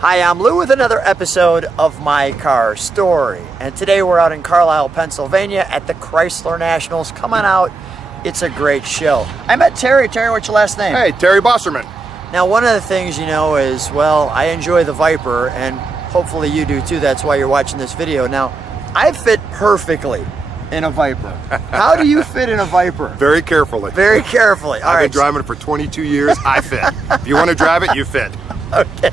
Hi, I'm Lou with another episode of My Car Story. And today we're out in Carlisle, Pennsylvania at the Chrysler Nationals. Come on out. It's a great show. I met Terry. Terry, what's your last name? Hey, Terry Bosserman. Now, one of the things you know is, well, I enjoy the Viper, and hopefully you do too. That's why you're watching this video. Now, I fit perfectly in a Viper. How do you fit in a Viper? Very carefully. Very carefully. All I've right. been driving it for 22 years. I fit. If you want to drive it, you fit. Okay.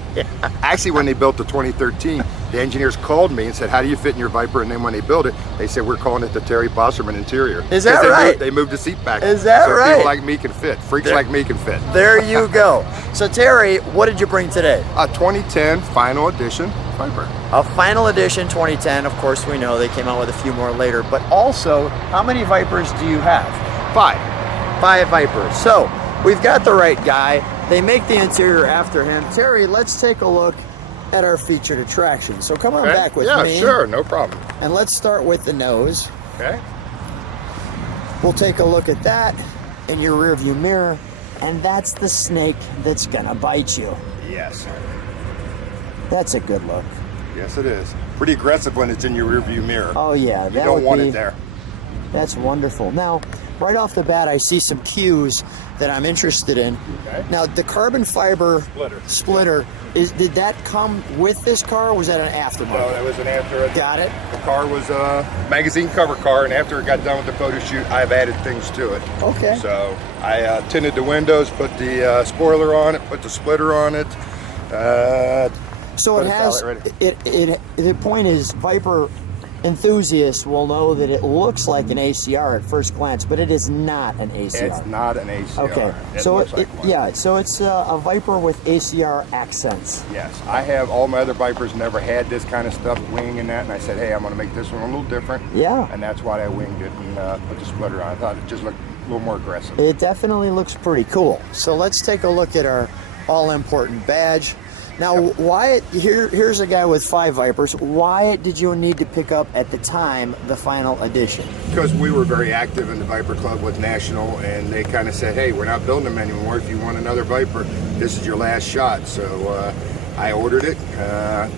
Actually, when they built the 2013, the engineers called me and said, how do you fit in your Viper? And then when they built it, they said, we're calling it the Terry Bosserman interior. Is that right? They moved the seat back. Is that so right? People like me can fit. Freaks like me can fit. There you go. So Terry, what did you bring today? A 2010 final edition Viper. A final edition 2010. Of course, we know they came out with a few more later. But also, how many Vipers do you have? 5. 5 Vipers. So we've got the right guy. They make the interior after him. Terry, let's take a look at our featured attraction. So come on back with me. Yeah, sure, no problem. And let's start with the nose. Okay. We'll take a look at that in your rearview mirror, and that's the snake that's gonna bite you. Yes. That's a good look. Yes, it is. Pretty aggressive when it's in your rearview mirror. Oh yeah, You don't want it there. That's wonderful. Now, right off the bat, I see some cues that I'm interested in. Okay. Now, the carbon fiber splitter, did that come with this car, or was that an aftermarket? No, that was an after. Got it. The car was a magazine cover car, and after it got done with the photo shoot, I've added things to it. Okay. So I tinted the windows, put the spoiler on it, put the splitter on it. So it has. The point is, Viper enthusiasts will know that it looks like an ACR at first glance, but it is not an ACR. It's not an ACR. Okay. So it's a Viper with ACR accents. Yes, I have all my other Vipers never had this kind of stuff, wing and that, and I said, hey, I'm going to make this one a little different. Yeah. And that's why I winged it and put the splitter on. I thought it just looked a little more aggressive. It definitely looks pretty cool. So let's take a look at our all-important badge. Now, Wyatt, here's a guy with 5 Vipers. Why did you need to pick up, at the time, the final edition? Because we were very active in the Viper Club with National, and they kind of said, hey, we're not building them anymore. If you want another Viper, this is your last shot. So I ordered it,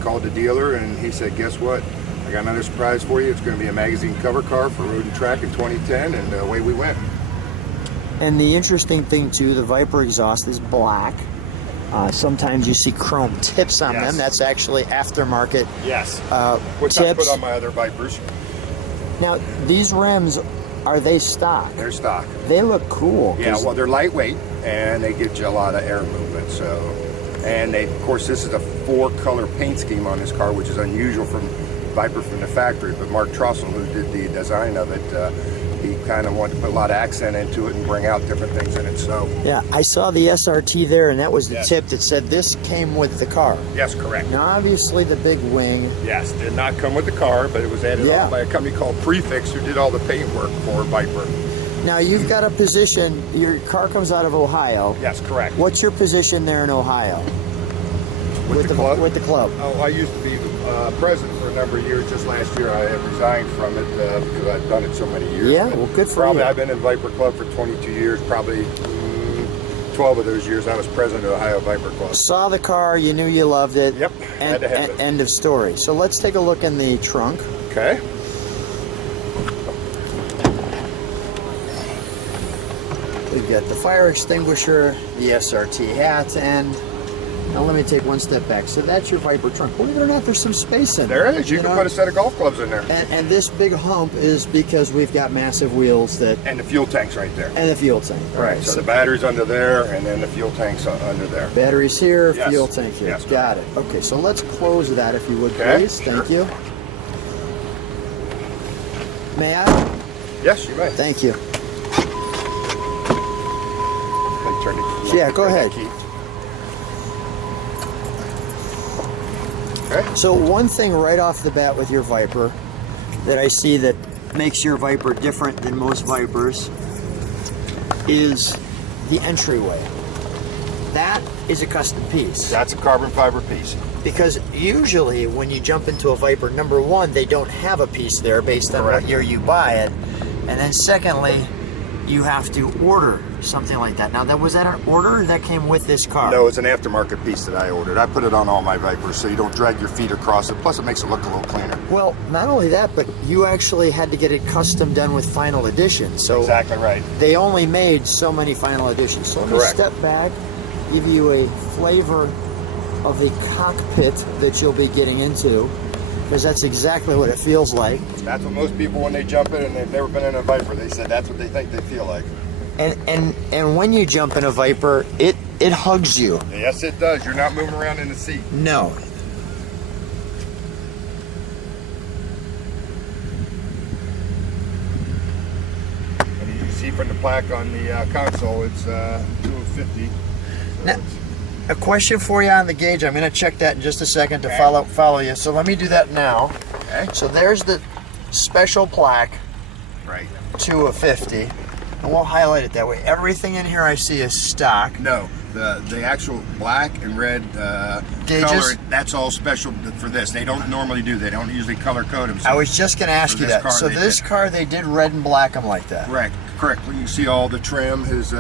called the dealer, and he said, guess what? I got another surprise for you. It's going to be a magazine cover car for Road and Track in 2010, and away we went. And the interesting thing, too, the Viper exhaust is black. Sometimes you see chrome tips on them. That's actually aftermarket. Yes. Which tips. I put on my other Vipers. Now, these rims, are they stock? They're stock. They look cool. Yeah, well, they're lightweight, and they give you a lot of air movement. So, and of course, this is a 4-color paint scheme on this car, which is unusual from Viper from the factory. But Mark Trussell, who did the design of it, he kind of wanted to put a lot of accent into it and bring out different things in it. So yeah, I saw the SRT there, and that was the tip that said this came with the car. Yes, correct. Now, obviously, the big wing. Yes, did not come with the car, but it was added on by a company called Prefix, who did all the paint work for Viper. Now, you've got a position. Your car comes out of Ohio. Yes, correct. What's your position there in Ohio? With the club? With the club. Oh, I used to be president for a number of years. Just last year, I have resigned from it because I've done it so many years. Yeah, well, good for you. I've been in Viper Club for 22 years. Probably 12 of those years, I was president of Ohio Viper Club. Saw the car, you knew you loved it. Yep, had to have it. End of story. So let's take a look in the trunk. Okay. We've got the fire extinguisher, the SRT hat, and now let me take one step back. So that's your Viper trunk. Believe it or not, there's some space in there. There is. You can put a set of golf clubs in there. And this big hump is because we've got massive wheels that... And the fuel tank's right there. And the fuel tank. Right. So the battery's under there, and then the fuel tank's under there. Battery's here, fuel tank here. Yes. Got it. Okay, so let's close that if you would, please. Thank you. May I? Yes, you may. Thank you. Yeah, go ahead. Okay. So one thing right off the bat with your Viper that I see that makes your Viper different than most Vipers is the entryway. That is a custom piece. That's a carbon fiber piece. Because usually when you jump into a Viper, number one, they don't have a piece there based on what year you buy it. And then secondly, you have to order something like that. Now, was that an order that came with this car? No, it's an aftermarket piece that I ordered. I put it on all my Vipers so you don't drag your feet across it. Plus, it makes it look a little cleaner. Well, not only that, but you actually had to get it custom done with final edition. So exactly right. They only made so many final editions. So let me step back, give you a flavor of the cockpit that you'll be getting into, because that's exactly what it feels like. That's what most people, when they jump in and they've never been in a Viper, they said that's what they think they feel like. And when you jump in a Viper, it hugs you. Yes, it does. You're not moving around in the seat. No. And you see from the plaque on the console, it's 250. Now, a question for you on the gauge. I'm going to check that in just a second to follow you. So let me do that now. Okay. So there's the special plaque. Right. 250. And we'll highlight it that way. Everything in here I see is stock. No, the actual black and red gauges, color, that's all special for this. They don't normally do. They don't usually color code them. So I was just going to ask you that. So this car, they did red and black them like that. Correct. You see all the trim is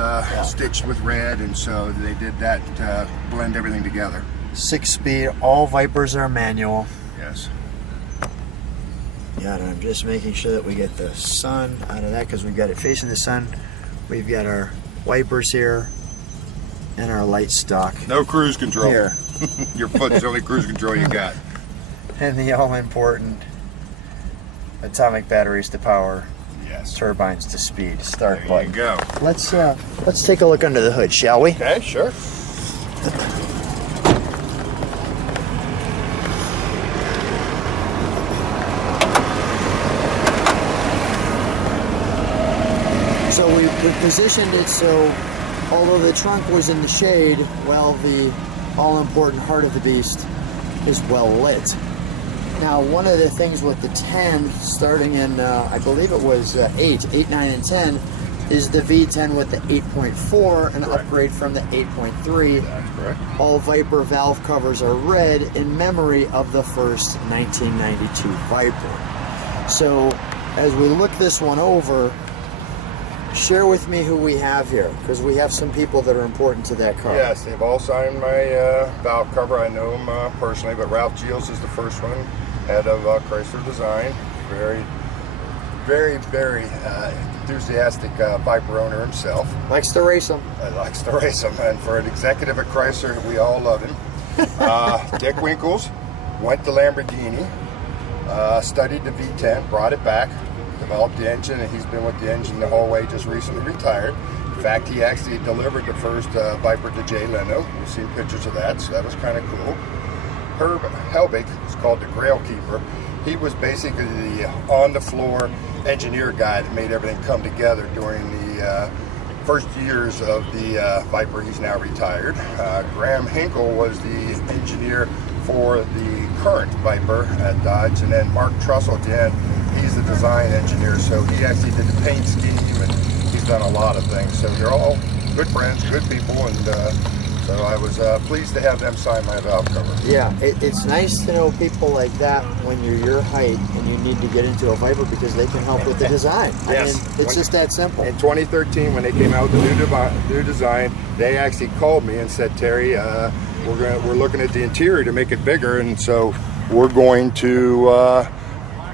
stitched with red, and so they did that to blend everything together. 6-speed. All Vipers are manual. Yes. Yeah, and I'm just making sure that we get the sun out of that, because we've got it facing the sun. We've got our wipers here and our light stock. No cruise control. Here. Your foot's the only cruise control you got. And the all-important atomic batteries to power, turbines to speed. Start button. There you go. Let's take a look under the hood, shall we? Okay, sure. So we positioned it so, although the trunk was in the shade, well, the all-important heart of the beast is well lit. Now, one of the things with the 10, starting in, I believe it was 8, 9, and 10, is the V10 with the 8.4, an upgrade from the 8.3. That's correct. All Viper valve covers are red in memory of the first 1992 Viper. So, as we look this one over, share with me who we have here, because we have some people that are important to that car. Yes, they've all signed my valve cover. I know them personally, but Ralph Giles is the first one, head of Chrysler Design. Very enthusiastic Viper owner himself. Likes to race them. Likes to race them, and for an executive at Chrysler, we all love him. Dick Winkles went to Lamborghini, studied the V10, brought it back, developed the engine, and he's been with the engine the whole way, just recently retired. In fact, he actually delivered the first Viper to Jay Leno. We've seen pictures of that, so that was kind of cool. Herb Helbig is called the Grail Keeper. He was basically the on-the-floor engineer guy that made everything come together during the first years of the Viper. He's now retired. Graham Hinkle was the engineer for the current Viper at Dodge, and then Mark Trussell at the end, he's the design engineer, so he actually did the paint scheme, and he's done a lot of things. So they're all good friends, good people, and so I was pleased to have them sign my valve cover. Yeah, it's nice to know people like that when you're your height and you need to get into a Viper, because they can help with the design. Yes. I mean, it's just that simple. In 2013, when they came out with the new design, they actually called me and said, Terry, we're looking at the interior to make it bigger, and so we're going to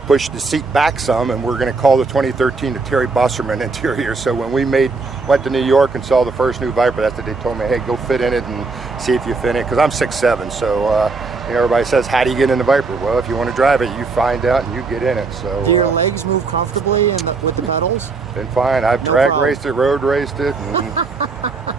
push the seat back some, and we're going to call the 2013 the Terry Bosserman interior. So when we went to New York and saw the first new Viper, that's what they told me, hey, go fit in it and see if you fit in it, because I'm 6'7", so everybody says, how do you get in the Viper? Well, if you want to drive it, you find out and you get in it. So do your legs move comfortably with the pedals? Been fine. I've No drag problem. raced it, road raced it, and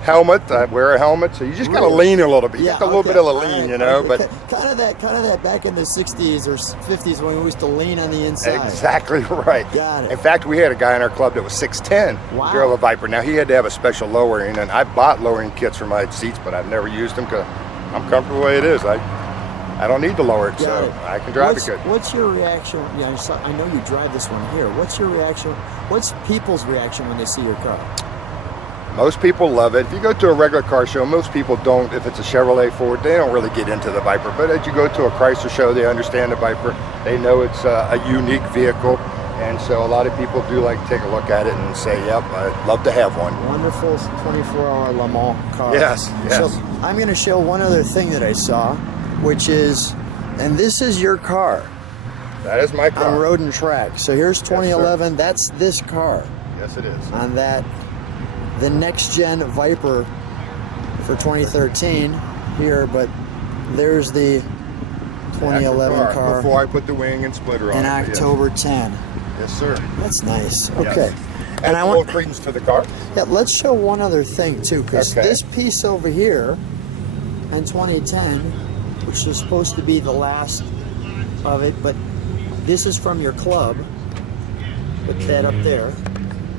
helmet. I wear a helmet, so you just gotta lean a little bit. You Yeah, got a little bit of a lean, you know. But kind of that back in the 60s or 50s when we used to lean on the inside. exactly right. Got it. In fact, we had a guy in our club that was 6'10". Wow. Drove a Viper. Now he had to have a special lowering, and I bought lowering kits for my seats, but I've never used them because I'm comfortable the way it is. I don't need to lower it, so I can drive it good. What's your reaction? Yeah, I know you drive this one here. What's your reaction? What's people's reaction when they see your car? Most people love it. If you go to a regular car show, most people don't. If it's a Chevrolet Ford, they don't really get into the Viper. But as you go to a Chrysler show, they understand the Viper. They know it's a unique vehicle. And so a lot of people do like to take a look at it and say, yep, I'd love to have one. Wonderful 24-hour Le Mans car. Yes, yes. So I'm going to show one other thing that I saw, which is, and this is your car. That is my car. On Road and Track. So here's 2011. Yes, that's this car. Yes, it is. On that, the next gen Viper for 2013 here, but there's the 2011 car. Before I put the wing and splitter on in it. October 10. Yes, sir. That's nice. Yes. Okay. And I want credence to the car. Yeah, let's show one other thing too, because this piece over here in 2010, which is supposed to be the last of it, but this is from your club. Put that up there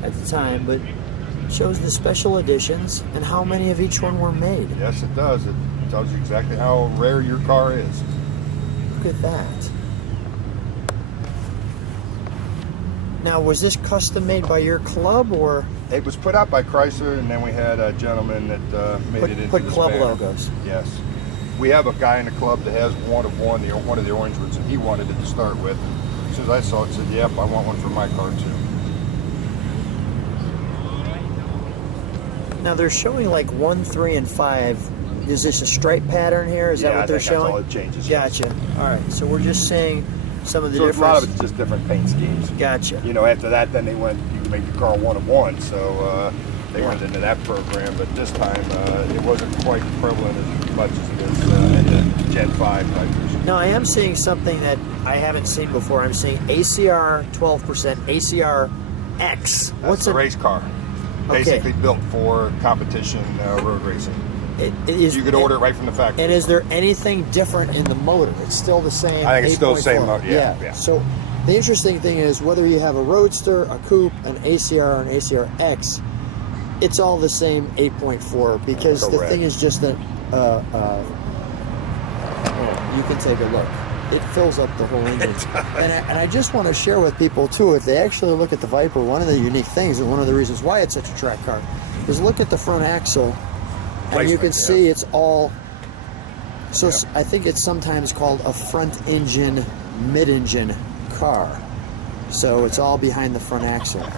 at the time, but it shows the special editions and how many of each one were made. Yes, it does. It tells you exactly how rare your car is. Look at that. Now, was this custom made by your club, or? It was put out by Chrysler, and then we had a gentleman that made it into put this club banner. logos. Yes. We have a guy in the club that has one of the orange ones, and he wanted it to start with. As soon as I saw it, I said, yep, I want one for my car too. Now they're showing like 1, 3, and 5. Is this a stripe pattern here? Is that what they're showing? That's all it changes. Gotcha. All right. So we're just saying some of the So difference. a lot of it's just different paint schemes. Gotcha. You know, after that, then they went, you can make your car one of one. So they went into that program, but this time it wasn't quite prevalent as much as it is in the Gen 5 Vipers. Now I am seeing something that I haven't seen before. I'm seeing ACR 12%, ACR X. What's the race car? Basically built for competition road racing. You could order it right from the factory. And is there anything different in the motor? It's still the same. I think it's still the same 8.4. motor. Yeah. So the interesting thing is whether you have a Roadster, a Coupe, an ACR, or an ACR X, it's all the same 8.4 because the thing is just that you can take a look. It fills up the whole engine. And I just want to share with people too, if they actually look at the Viper, one of the unique things and one of the reasons why it's such a track car is look at the front axle. And you can see it's all, so I think it's sometimes called a front engine, mid-engine car. So it's all behind the front axle.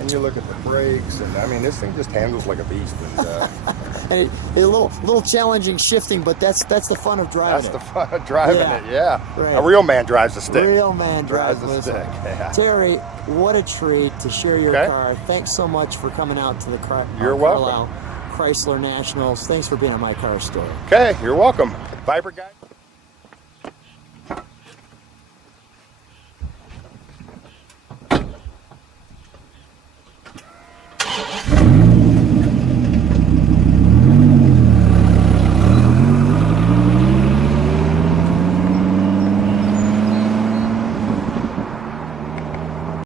And you look at the brakes, and I mean, this thing just handles like a beast. And, and it's a little challenging shifting, but that's the fun of driving That's the fun of driving it, yeah. Right. A real man drives the stick. Real man drives the stick, yeah. Terry, what a treat to share your car. Thanks so much for coming out to the Carlisle Chrysler Nationals. Thanks for being on My Car Story. Okay, you're welcome. Viper guy.